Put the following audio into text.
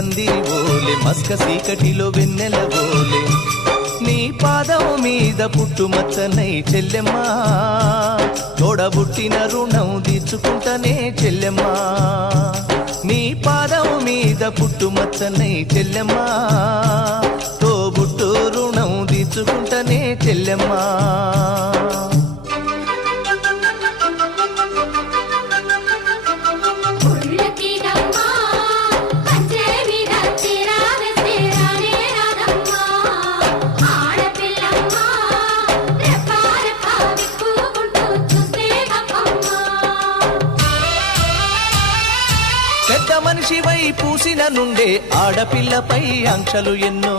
పందిరి ఓలే మస్క సీకటిలో వెన్నెల ఓలే నీ పాదం మీద పుట్టుమచ్చనై చెల్లెమ్మా తోడబుట్టిన రుణం తీర్చుకుంటనే చెల్లెమ్మా నీ పాదం మీద పుట్టుమచ్చనై చెల్లెమ్మా తోబుట్టు రుణం తీర్చుకుంటనే చెల్లెమ్మా పెద్ద మనిషివై పూసిన నుండే ఆడపిల్లపై ఆంక్షలు ఎన్నో